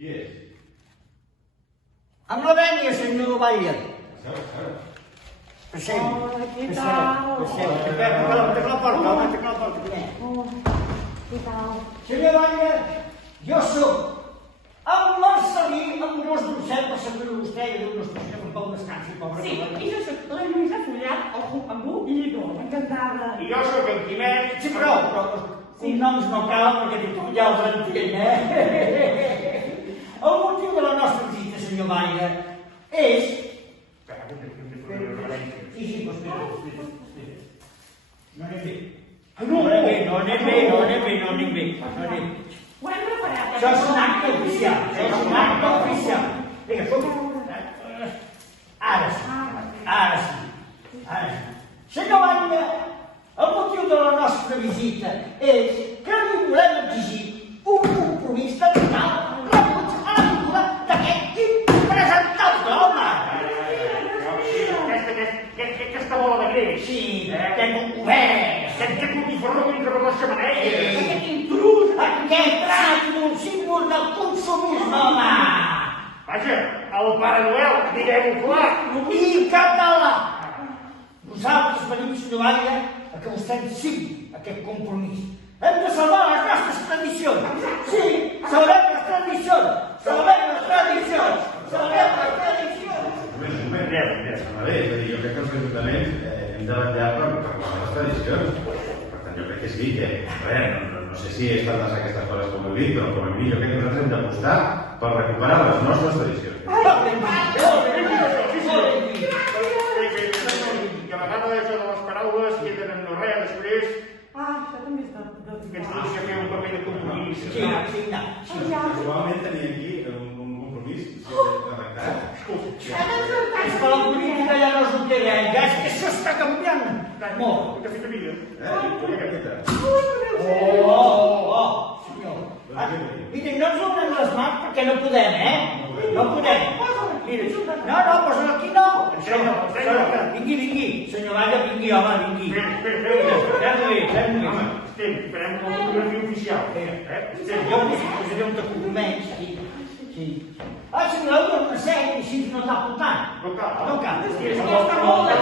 Qui és? Amb la vènia, senyor Batlle. Passeu. Hola, què tal? Passeu. Tanca la porta, home, tanca la porta primer. Què tal? Senyor Batlle, jo soc el Marcelí, amb gros d'ocel, per servir-lo a vostè i a Déu nostre senyor, que un poc descansi, pobre. Sí, i jo soc la Lluïsa Fullat, amb un llibre, encantada. I jo soc en Quimet. Sí, però cognoms no cal, perquè tu ja els entenc, El motiu de la nostra visita, senyor Batlle, és... Sí, doncs espera. No anem bé. No anem bé. Ho hem preparat. Això és un acte oficial. Vinga, som. Ara sí. Senyor Batlle, el motiu de la nostra visita és que li volem exigir un compromís de total rebuig a la figura d'aquest impresentable home. Aquesta bola de greix. Sí, aquest obert. Aquest botifarró que entra per les xemeneies. Aquest intrus, aquest tràngol, símbol del consumisme humà. Vaja, el Pare Noel, diguem-ho clar. I català. Nosaltres venim, senyor Batlle, a que vostè ens signi aquest compromís. Hem de salvar les nostres tradicions. Sí, salvem les tradicions. Bé, és a dir, jo crec que els ajuntaments hem de vetllar per les tradicions. Per tant, jo crec que sí, que no sé si és tantes aquestes coses com heu dit, però com a mínim jo crec que nosaltres hem d'apostar per recuperar les nostres tradicions. Que a vegades això de les paraules queden en no res després. Això també és de... Que ens toca fer un paper de compromís. Actualment tenia aquí un compromís redactat. És que la política ja no és el que deia, és que això està canviant molt. Que ha fet a vida. Senyor. Mira, no ens donem les mans perquè no podem, No podem. Mira, no, posa aquí no. Vingui. Senyor Batlle, vingui, home, vingui. Fem-ho bé. Farem una fotografia oficial. Jo posaré un documents aquí. Sí. Si voleu, jo m'enseny, així no t'ha portat. No cal. És que està molt de